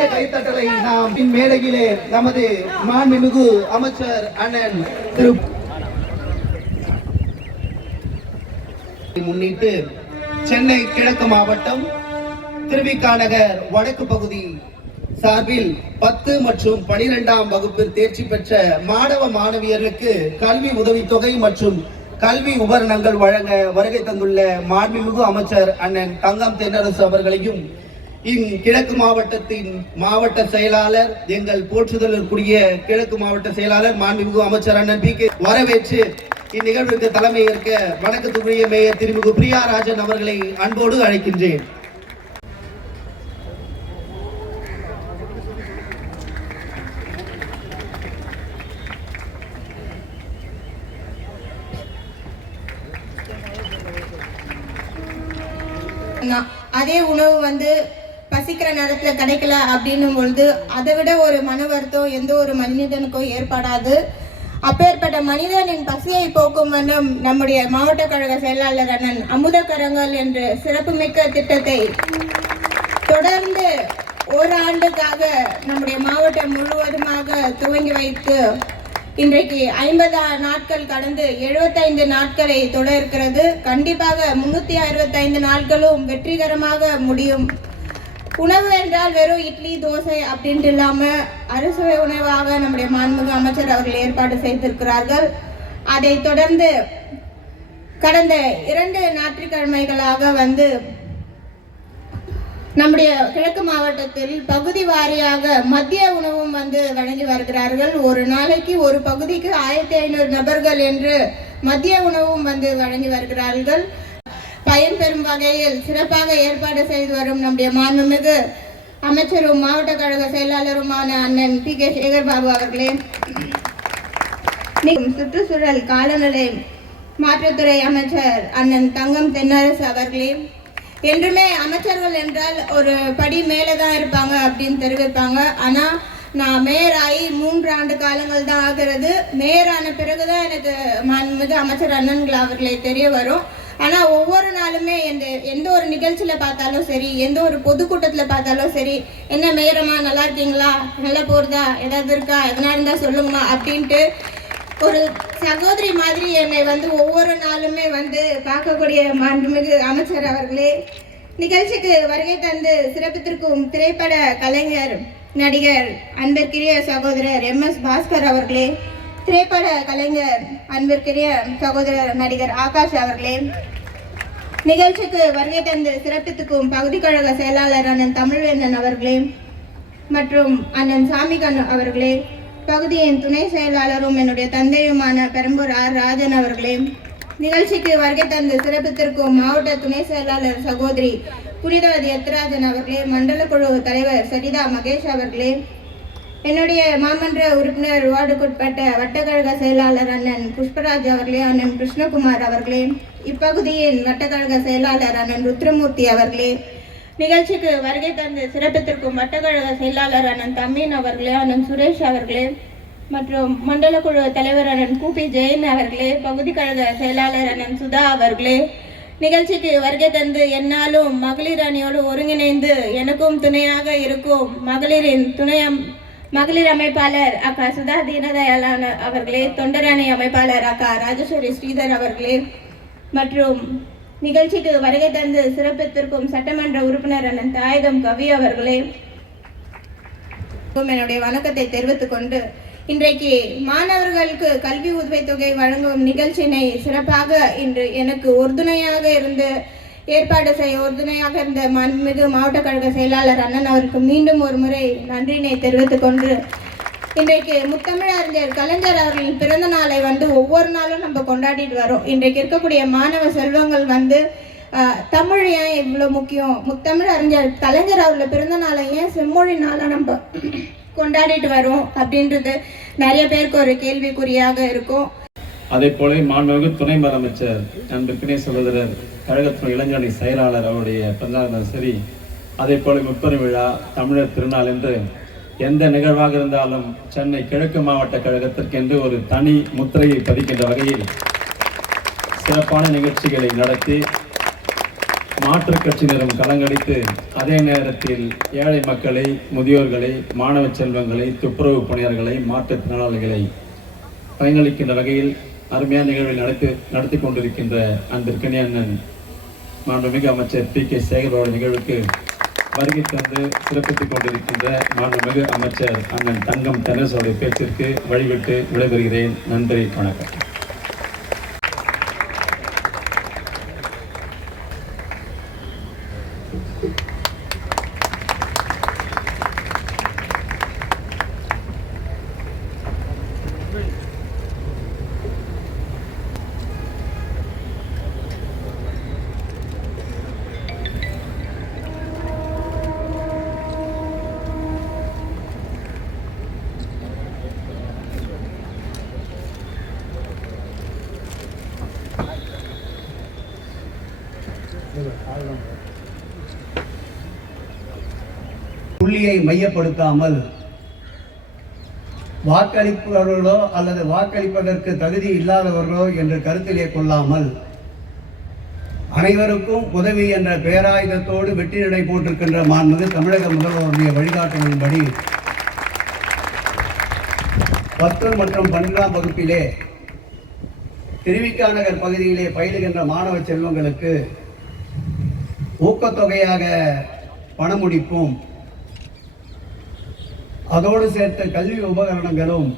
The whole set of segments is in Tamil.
பெரிய கைத்தட்டலை நாம் பின் மேடையிலே நமது மாண்புமிகு அமைச்சர் அண்ணன் திரு முன்னிட்டு சென்னை கிழக்கு மாவட்டம் திருவிக்காநகர் வடக்கு பகுதி சார்பில் பத்து மற்றும் பனிரெண்டாம் வகுப்பில் தேர்ச்சி பெற்ற மாணவ மாணவியர்களுக்கு கல்வி உதவித்தொகை மற்றும் கல்வி உபகரணங்கள் வழங்க வருகை தந்துள்ள மாண்புமிகு அமைச்சர் அண்ணன் தங்கம் தென்னரசு அவர்களையும் இக்கிழக்கு மாவட்டத்தின் மாவட்ட செயலாளர் எங்கள் போற்றுதலுக்குரிய கிழக்கு மாவட்ட செயலாளர் மாண்புமிகு அமைச்சர் அண்ணன் பி கே வரவேற்று இந்நிகழ்விற்கு தலைமை ஏற்க வணக்கத்துக்குரிய மேயர் திருமிகு பிரியா ராஜன் அவர்களை அன்போடு அழைக்கின்றேன். அதே உணவு வந்து பசிக்கிற நேரத்தில் கிடைக்கல அப்படின்னும் பொழுது அதை விட ஒரு மன வருத்தம் எந்த ஒரு மனிதனுக்கும் ஏற்படாது. அப்பேற்பட்ட மனிதனின் பசியை போக்கும் வண்ணம் நம்முடைய மாவட்ட கழக செயலாளர் அண்ணன் அமுதக்கரங்கள் என்ற சிறப்புமிக்க திட்டத்தை தொடர்ந்து ஒரு ஆண்டுக்காக நம்முடைய மாவட்டம் முழுவதுமாக துவங்கி வைத்து இன்றைக்கு ஐம்பது நாட்கள் கடந்து எழுபத்தைந்து நாட்களை தொடர்கிறது கண்டிப்பாக முன்னூற்றி அறுபத்தைந்து நாட்களும் வெற்றிகரமாக முடியும். உணவு என்றால் வெறும் இட்லி தோசை அப்படின்ட்டு இல்லாம அறுசுவை உணவாக நம்முடைய மாண்புமிகு அமைச்சர் அவர்கள் ஏற்பாடு செய்திருக்கிறார்கள். அதை தொடர்ந்து கடந்த இரண்டு ஞாயிற்றுக்கிழமைகளாக வந்து நம்முடைய கிழக்கு மாவட்டத்தில் பகுதி வாரியாக மத்திய உணவும் வந்து வழங்கி வருகிறார்கள். ஒரு நாளைக்கு ஒரு பகுதிக்கு ஆயிரத்தி ஐநூறு நபர்கள் என்று மத்திய உணவும் வந்து வழங்கி வருகிறார்கள். பயன்பெறும் வகையில் சிறப்பாக ஏற்பாடு செய்து வரும் நம்முடைய மாண்புமிகு அமைச்சரும் மாவட்ட கழக செயலாளருமான அண்ணன் பி கே சேகர் பாபு அவர்களே சுற்றுச்சூழல் காலநிலை மாற்றத்துறை அமைச்சர் அண்ணன் தங்கம் தென்னரசு அவர்களே. என்றுமே அமைச்சர்கள் என்றால் ஒரு படி மேலே தான் இருப்பாங்க அப்படின்னு தெரிவிப்பாங்க. ஆனால் நான் மேயர் ஆகி மூன்று ஆண்டு காலங்கள் தான் ஆகிறது. மேயர் ஆன பிறகுதான் எனக்கு மாண்புமிகு அமைச்சர் அண்ணன்கள் அவர்களை தெரிய வரும். ஆனால் ஒவ்வொரு நாளுமே எந்த எந்த ஒரு நிகழ்ச்சியில் பார்த்தாலும் சரி எந்த ஒரு பொதுக்கூட்டத்தில் பார்த்தாலும் சரி என்ன மேயரம்மா நல்லா இருக்கீங்களா? நல்லா போகிறதா ஏதாவது இருக்கா? எதனா இருந்தால் சொல்லுங்கம்மா அப்படின்ட்டு ஒரு சகோதரி மாதிரி என்னை வந்து ஒவ்வொரு நாளுமே வந்து பார்க்கக்கூடிய மாண்புமிகு அமைச்சர் அவர்களே நிகழ்ச்சிக்கு வருகை தந்து சிறப்பித்திருக்கும் திரைப்பட கலைஞர் நடிகர் அன்பிற்கிரிய சகோதரர் எம் எஸ் பாஸ்கர் அவர்களே திரைப்பட கலைஞர் அன்பிற்குரிய சகோதரர் நடிகர் ஆகாஷ் அவர்களே நிகழ்ச்சிக்கு வருகை தந்து சிறப்பித்துக்கும் பகுதி கழக செயலாளர் அண்ணன் தமிழ்வேந்தன் அவர்களே மற்றும் அண்ணன் சாமிகன் அவர்களே பகுதியின் துணை செயலாளரும் என்னுடைய தந்தையுமான பெரம்பூர் ஆர் ராஜன் அவர்களே நிகழ்ச்சிக்கு வருகை தந்து சிறப்பித்திருக்கும் மாவட்ட துணை செயலாளர் சகோதரி புனிதவதி எத்ராஜன் அவர்களே மண்டல குழு தலைவர் சரிதா மகேஷ் அவர்களே என்னுடைய மாமன்ற உறுப்பினர் வார்டுக்குட்பட்ட வட்டக்கழக செயலாளர் அண்ணன் புஷ்பராஜ் அவர்களே அண்ணன் கிருஷ்ணகுமார் அவர்களே இப்பகுதியின் வட்டக்கழக செயலாளர் அண்ணன் ருத்ரமூர்த்தி அவர்களே நிகழ்ச்சிக்கு வருகை தந்து சிறப்பித்திருக்கும் வட்டக்கழக செயலாளர் அண்ணன் தம்மீன் அவர்களே அண்ணன் சுரேஷ் அவர்களே மற்றும் மண்டல குழு தலைவர் அண்ணன் கூபி ஜெயின் அவர்களே பகுதி கழக செயலாளர் அண்ணன் சுதா அவர்களே நிகழ்ச்சிக்கு வருகை தந்து என்னாலும் மகளிர் அணியோடு ஒருங்கிணைந்து எனக்கும் துணையாக இருக்கும் மகளிரின் துணையம் மகளிர் அமைப்பாளர் அக்கா சுதா தீனதயாளன் அவர்களே தொண்டரணி அமைப்பாளர் அக்கா ராஜேஸ்வரி ஸ்ரீதர் அவர்களே மற்றும் நிகழ்ச்சிக்கு வருகை தந்து சிறப்பித்திருக்கும் சட்டமன்ற உறுப்பினர் அண்ணன் தாயகம் கவி அவர்களே என்னுடைய வணக்கத்தை தெரிவித்துக் கொண்டு இன்றைக்கு மாணவர்களுக்கு கல்வி உதவித்தொகை வழங்கும் நிகழ்ச்சியினை சிறப்பாக இன்று எனக்கு உறுதுணையாக இருந்து ஏற்பாடு செய்ய உறுதுணையாக இருந்த மண்மிகு மாவட்ட கழக செயலாளர் அண்ணன் அவருக்கு மீண்டும் ஒரு முறை நன்றியினை தெரிவித்துக் கொண்டு இன்றைக்கு முத்தமிழ் அறிஞர் கலைஞர் அவர்களின் பிறந்த நாளை வந்து ஒவ்வொரு நாளும் நம்ம கொண்டாடிட்டு வரோம். இன்றைக்கு இருக்கக்கூடிய மாணவ செல்வங்கள் வந்து தமிழ் ஏன் இவ்வளோ முக்கியம்? முத்தமிழ் அறிஞர் கலைஞர் அவர்கள் பிறந்த நாளை ஏன் செம்மொழி நாளாக நம்ம கொண்டாடிட்டு வரோம் அப்படின்றது நிறைய பேருக்கு ஒரு கேள்விக்குறியாக இருக்கும். அதே போல மாண்புமிகு துணை முதலமைச்சர் அன்பிற்கினே சகோதரர் கழகத்தின் இளைஞரணி செயலாளர் அவருடைய பிறந்தநாள் சரி அதே போல முப்பெரும் விழா தமிழர் திருநாள் என்று எந்த நிகழ்வாக இருந்தாலும் சென்னை கிழக்கு மாவட்ட கழகத்திற்கென்று ஒரு தனி முத்திரையை பதிக்கின்ற வகையில் சிறப்பான நிகழ்ச்சிகளை நடத்தி மாற்றுக் கட்சியினரும் கலங்கடித்து அதே நேரத்தில் ஏழை மக்களை முதியோர்களை மாணவ செல்வங்களை துப்புரவு பணியாளர்களை மாற்றுத்திறனாளிகளை பயனளிக்கின்ற வகையில் அருமையான நிகழ்வை நடத்தி நடத்தி கொண்டிருக்கின்ற அன்பிற்கனி அண்ணன் மாண்புமிகு அமைச்சர் பி கே சேகர் நிகழ்வுக்கு வருகை தந்து சிறப்பித்துக் கொண்டிருக்கின்ற மாண்புமிகு அமைச்சர் அண்ணன் தங்கம் தனசோடைய பேச்சிற்கு வழிவிட்டு விடைபெறுகிறேன். நன்றி வணக்கம். புள்ளியை மையப்படுத்தாமல் வாக்களிப்பவர்களோ அல்லது வாக்களிப்பதற்கு தகுதி இல்லாதவர்களோ என்று கருத்திலே கொள்ளாமல் அனைவருக்கும் உதவி என்ற பேராயுதத்தோடு வெற்றி நடை போட்டிருக்கின்ற மாண்புமிகு தமிழக முதல்வருடைய வழிகாட்டுதலின்படி பத்து மற்றும் பன்னிரெண்டாம் வகுப்பிலே திருவிக்கா நகர் பகுதியிலே பயிலுகின்ற மாணவ செல்வங்களுக்கு ஊக்கத்தொகையாக பணமுடிப்பும் அதோடு சேர்த்த கல்வி உபகரணங்களும்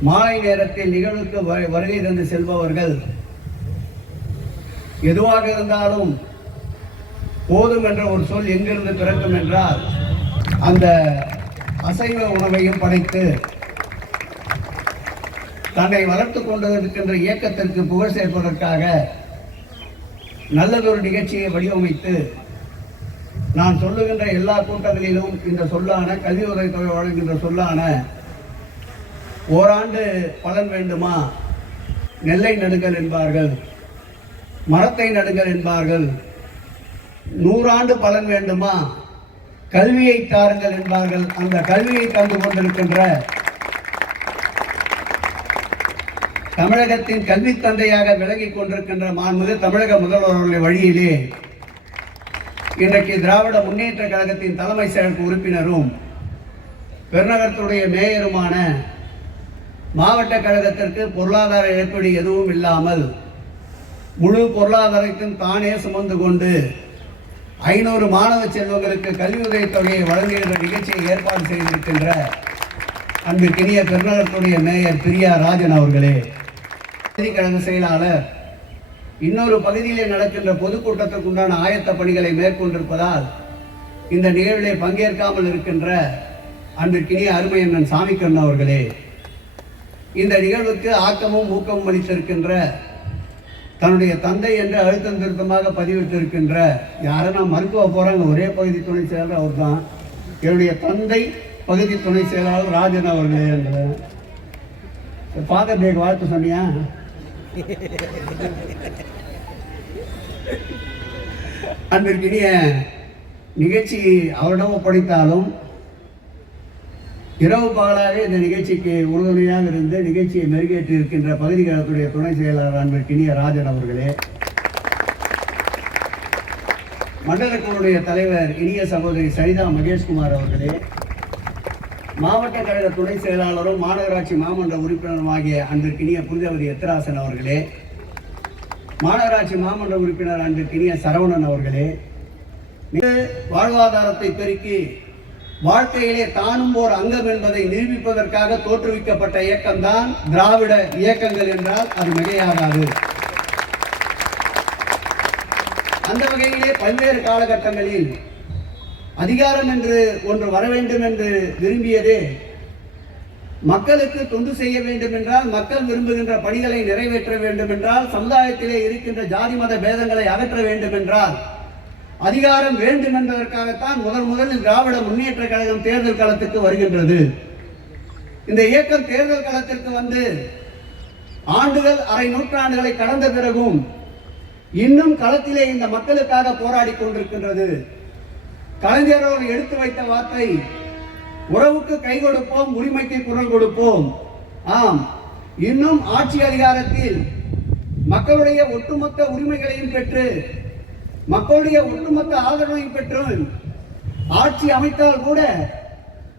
மாலை நேரத்தில் நிகழ்வுக்கு வ- வருகை தந்து செல்பவர்கள். எதுவாக இருந்தாலும் போதும் என்ற ஒரு சொல் எங்கிருந்து பிறக்கும் என்றால் அந்த அசைவ உணவையும் படைத்து தன்னை வளர்த்து கொண்டிருக்கின்ற இயக்கத்திற்கு புகழ் சேர்ப்பதற்காக நல்லதொரு நிகழ்ச்சியை வடிவமைத்து நான் சொல்லுகின்ற எல்லா கூட்டங்களிலும் இந்த சொல்லான கல்வி உதவித்தொகை வழங்குகின்ற சொல்லான ஓராண்டு பலன் வேண்டுமா? நெல்லை நடுங்கள் என்பார்கள். மரத்தை நடுங்கள் என்பார்கள். நூறாண்டு பலன் வேண்டுமா? கல்வியை தாருங்கள் என்பார்கள். அந்த கல்வியை தந்து கொண்டிருக்கின்ற தமிழகத்தின் கல்வி தந்தையாக விலகிக் கொண்டிருக்கின்ற மாண்புமிகு தமிழக முதல்வர்களுடைய வழியிலே இன்றைக்கு திராவிட முன்னேற்ற கழகத்தின் தலைமை செயற்கு உறுப்பினரும் பெருநகரத்துடைய மேயருமான மாவட்ட கழகத்திற்கு பொருளாதார இழப்பீடு எதுவும் இல்லாமல் முழு பொருளாதாரத்தையும் தானே சுமந்து கொண்டு ஐநூறு மாணவ செல்வங்களுக்கு கல்வி உதவித் தொகையை வழங்குகின்ற நிகழ்ச்சியை ஏற்பாடு செய்திருக்கின்ற அன்பிற்கினிய பெருநகரத்துடைய மேயர் பிரியா ராஜன் அவர்களே. கழக செயலாளர் இன்னொரு பகுதியிலே நடக்கின்ற பொதுக்கூட்டத்திற்கு உண்டான ஆயத்த பணிகளை மேற்கொண்டிருப்பதால் இந்த நிகழ்விலே பங்கேற்காமல் இருக்கின்ற அன்பிற்கினிய அருமை அண்ணன் சாமிக்கண்ணன் அவர்களே இந்த நிகழ்வுக்கு ஆக்கமும் ஊக்கமும் அளித்திருக்கின்ற தன்னுடைய தந்தை என்று அழுத்தம் திருத்தமாக பதிவிட்டிருக்கின்ற யாரை நான் மருத்துவ போகிறாங்க ஒரே பகுதி துணை செயலாளர் அவர் தான் என்னுடைய தந்தை பகுதி துணை செயலாளர் ராஜன் அவர்களே என்ற ஃபாதர் டேக்கு வாழ்த்து சொன்னியா? அன்பிற்கினிய நிகழ்ச்சி அவரிடம் ஒப்படைத்தாலும் இரவு பகலாக இந்த நிகழ்ச்சிக்கு உறுதுணையாக இருந்து நிகழ்ச்சியை மெருகேற்றி இருக்கின்ற பகுதி கழகத்துடைய துணை செயலாளர் அன்பிற்கினிய ராஜன் அவர்களே. மண்டலக்குழுடைய தலைவர் இனிய சகோதரி சரிதா மகேஷ்குமார் அவர்களே. மாவட்ட கழக துணை செயலாளரும் மாநகராட்சி மாமன்ற உறுப்பினரும் ஆகிய அன்பிற்கினிய புனிதவதி எத்திராசன் அவர்களே மாநகராட்சி மாமன்ற உறுப்பினர் அன்பிற்கினிய சரவணன் அவர்களே இது வாழ்வாதாரத்தை பெருக்கி வாழ்க்கையிலே தானும் ஓர் அங்கம் என்பதை நிரூபிப்பதற்காக தோற்றுவிக்கப்பட்ட இயக்கம்தான் திராவிட இயக்கங்கள் என்றால் அது மிகையாகாது. அந்த வகையிலே பல்வேறு காலகட்டங்களில் அதிகாரம் என்று ஒன்று வர வேண்டும் என்று விரும்பியதே. மக்களுக்கு தொண்டு செய்ய வேண்டும் என்றால் மக்கள் விரும்புகின்ற பணிகளை நிறைவேற்ற வேண்டும் என்றால் சமுதாயத்திலே இருக்கின்ற ஜாதி மத பேதங்களை அகற்ற வேண்டும் என்றால் அதிகாரம் வேண்டும் என்பதற்காகத்தான் முதல் முதலில் திராவிட முன்னேற்ற கழகம் தேர்தல் களத்துக்கு வருகின்றது. இந்த இயக்கம் தேர்தல் களத்திற்கு வந்து ஆண்டுகள் அரை நூற்றாண்டுகளை கடந்த பிறகும் இன்னும் களத்திலே இந்த மக்களுக்காக போராடி கொண்டிருக்கின்றது. கலைஞர் அவர் எடுத்து வைத்த வார்த்தை உறவுக்கு கை கொடுப்போம் உரிமைக்கு குரல் கொடுப்போம். ஆம் இன்னும் ஆட்சி அதிகாரத்தில் மக்களுடைய ஒட்டுமொத்த உரிமைகளையும் பெற்று மக்களுடைய ஒட்டுமொத்த ஆதரவையும் பெற்று ஆட்சி அமைத்தால் கூட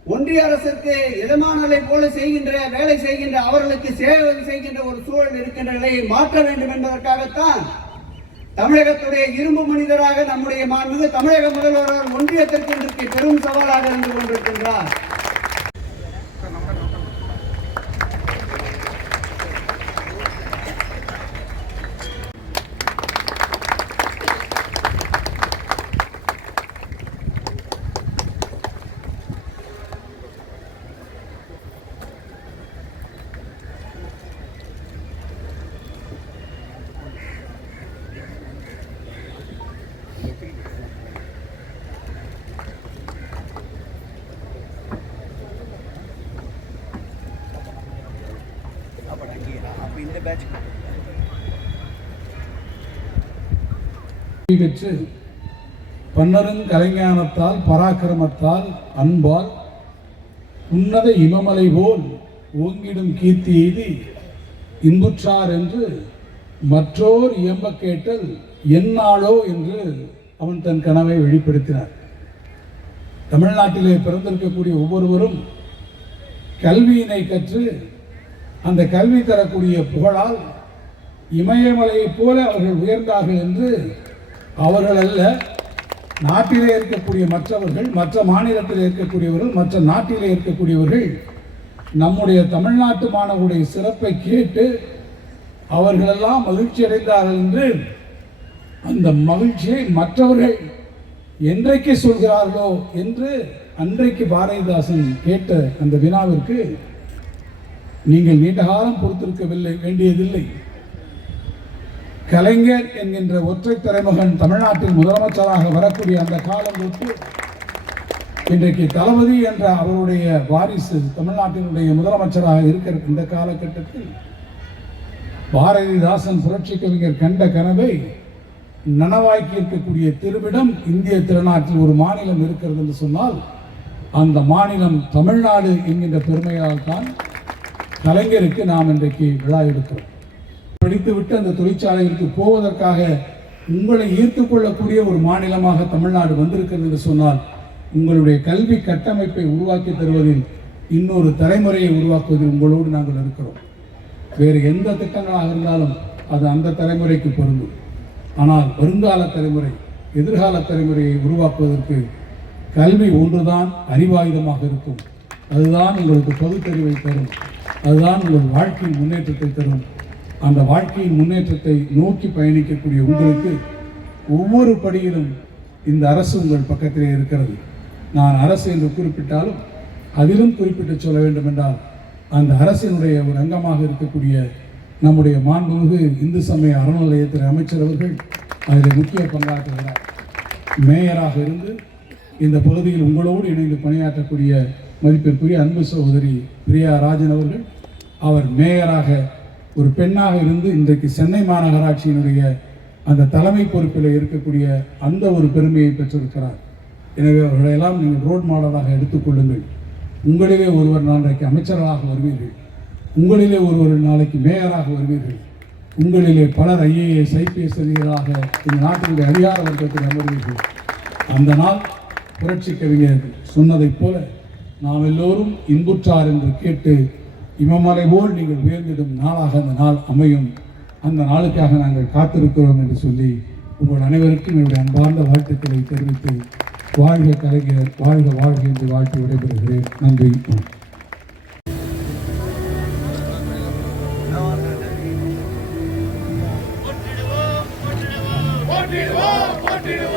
ஒன்றிய அரசுக்கு எதமானலை போல செய்கின்ற வேலை செய்கின்ற அவர்களுக்கு சேவை செய்கின்ற ஒரு சூழல் இருக்கின்ற நிலையை மாற்ற வேண்டும் என்பதற்காகத்தான் தமிழகத்துடைய இரும்பு மனிதராக நம்முடைய மாண்புமிகு தமிழக முதல்வர் ஒன்றியத்திற்கு இன்றைக்கு பெரும் சவாலாக இருந்து கொண்டிருக்கின்றார். பெற்று பன்னரும் கலைஞானத்தால் பராக்கிரமத்தால் அன்பால் உன்னத இமமலை போல் ஓங்கிடும் கீர்த்தி எய்தி இன்புற்றார் என்று மற்றோர் இயம்ப கேட்டல் என்னாளோ என்று அவன் தன் கனவை வெளிப்படுத்தினார். தமிழ்நாட்டிலே பிறந்திருக்கக்கூடிய ஒவ்வொருவரும் கல்வியினை கற்று அந்த கல்வி தரக்கூடிய புகழால் இமயமலையைப் போல அவர்கள் உயர்ந்தார்கள் என்று அவர்கள் அல்ல நாட்டிலே இருக்கக்கூடிய மற்றவர்கள் மற்ற மாநிலத்தில் இருக்கக்கூடியவர்கள் மற்ற நாட்டிலே இருக்கக்கூடியவர்கள் நம்முடைய தமிழ்நாட்டு மாணவருடைய சிறப்பை கேட்டு அவர்களெல்லாம் மகிழ்ச்சி அடைந்தார்கள் என்று அந்த மகிழ்ச்சியை மற்றவர்கள் என்றைக்கு சொல்கிறார்களோ என்று அன்றைக்கு பாரதிதாசன் கேட்ட அந்த வினாவிற்கு நீங்கள் நீண்ட காலம் பொறுத்திருக்கவில்லை வேண்டியதில்லை. கலைஞர் என்கின்ற ஒற்றை தலைமகன் தமிழ்நாட்டில் முதலமைச்சராக வரக்கூடிய அந்த காலம் தொட்டு இன்றைக்கு தளபதி என்ற அவருடைய வாரிசு தமிழ்நாட்டினுடைய முதலமைச்சராக இருக்கிற இந்த காலகட்டத்தில் பாரதிதாசன் புரட்சி கவிஞர் கண்ட கனவை நனவாக்கி இருக்கக்கூடிய திருவிடம் இந்திய திருநாட்டில் ஒரு மாநிலம் இருக்கிறது என்று சொன்னால் அந்த மாநிலம் தமிழ்நாடு என்கின்ற பெருமையால் தான் கலைஞருக்கு நாம் இன்றைக்கு விழா எடுக்கிறோம். படித்துவிட்டு அந்த தொழிற்சாலைகளுக்கு போவதற்காக உங்களை ஈர்த்து கொள்ளக்கூடிய ஒரு மாநிலமாக தமிழ்நாடு வந்திருக்கிறது என்று சொன்னால் உங்களுடைய கல்வி கட்டமைப்பை உருவாக்கி தருவதில் இன்னொரு தலைமுறையை உருவாக்குவதில் உங்களோடு நாங்கள் இருக்கிறோம். வேறு எந்த திட்டங்களாக இருந்தாலும் அது அந்த தலைமுறைக்கு பொருந்தும். ஆனால் வருங்கால தலைமுறை எதிர்கால தலைமுறையை உருவாக்குவதற்கு கல்வி ஒன்றுதான் அறிவாயுதமாக இருக்கும். அதுதான் உங்களுக்கு பகுத்தறிவை தரும். அதுதான் உங்கள் வாழ்க்கையின் முன்னேற்றத்தை தரும். அந்த வாழ்க்கையின் முன்னேற்றத்தை நோக்கி பயணிக்கக்கூடிய உங்களுக்கு ஒவ்வொரு படியிலும் இந்த அரசு உங்கள் பக்கத்திலே இருக்கிறது. நான் அரசு என்று குறிப்பிட்டாலும் அதிலும் குறிப்பிட்டு சொல்ல வேண்டும் என்றால் அந்த அரசினுடைய ஒரு அங்கமாக இருக்கக்கூடிய நம்முடைய மாண்புமிகு இந்து சமய அறநிலையத்துறை அமைச்சர் அவர்கள் அதில் முக்கிய பங்காற்றுகிறார். மேயராக இருந்து இந்த பகுதியில் உங்களோடு இணைந்து பணியாற்றக்கூடிய மதிப்பிற்குரிய அன்பு சகோதரி பிரியா ராஜன் அவர்கள் அவர் மேயராக ஒரு பெண்ணாக இருந்து இன்றைக்கு சென்னை மாநகராட்சியினுடைய அந்த தலைமை பொறுப்பில் இருக்கக்கூடிய அந்த ஒரு பெருமையை பெற்றிருக்கிறார். எனவே அவர்களையெல்லாம் நீங்கள் ரோட் மாடலாக எடுத்துக்கொள்ளுங்கள் உங்களிலே ஒருவர் நாளைக்கு அமைச்சராக வருவீர்கள். உங்களிலே ஒருவர் நாளைக்கு மேயராக வருவீர்கள். உங்களிலே பலர் ஐஏஎஸ் ஐபிஎஸ் அதிகாரிகளாக இந்த நாட்டினுடைய அதிகார வர்க்கத்தில் அமர்வீர்கள். அந்த நாள் புரட்சி கவிஞர் சொன்னதைப் போல நாம் எல்லோரும் இன்புற்றார் என்று கேட்டு இமமலை போல் நீங்கள் உயர்ந்திடும் நாளாக அந்த நாள் அமையும். அந்த நாளுக்காக நாங்கள் காத்திருக்கிறோம் என்று சொல்லி உங்கள் அனைவருக்கும் என்னுடைய அன்பார்ந்த வாழ்த்துக்களை தெரிவித்து வாழ்க கலைஞர் வாழ்க வாழ்க என்று வாழ்த்து விடைபெறுகிறேன். நன்றி. போட்டிடுவோம்.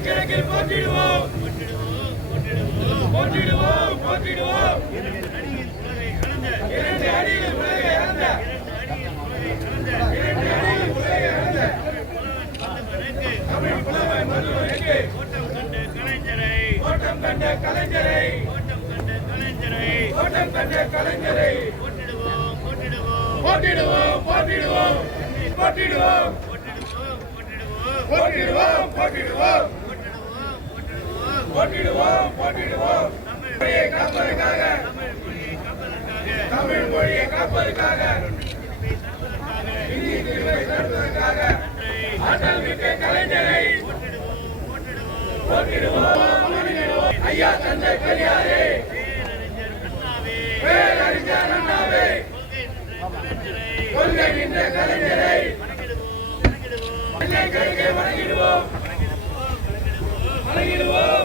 கிழக்கில் போட்டிடுவோம் போட்டிடுவோம் போட்டிடுவோம் இரண்டு அடியில் உலகை இழந்த. இரண்டு அடியில் உலகை இழந்த. தமிழ் புலமை மருத்துவருக்கு ஓட்டம் கண்ட கலைஞரை. ஓட்டம் கண்ட கலைஞரை. போட்டிடுவோம் போட்டிடுவோம் போட்டிடுவோம் போட்டிடுவோம் போட்டிடுவோம் போட்டிடுவோம் போட்டிடுவோம் போட்டிடுவோம் போட்டிடுவோம் மொழியை காப்பதற்காக. தமிழ் மொழியை காப்பதற்காக. இந்தி பிரிவை தடுப்பதற்காக ஆற்றல் மிக்க கலைஞரை போட்டிடுவோம் ஐயா தந்தை பெரியாரே. பேரறிஞர் அண்ணாவே. கொள்கை நின்ற கலைஞரை. வணங்கிடுவோம் வணங்கிடுவோம். வணங்கிடுவோம்.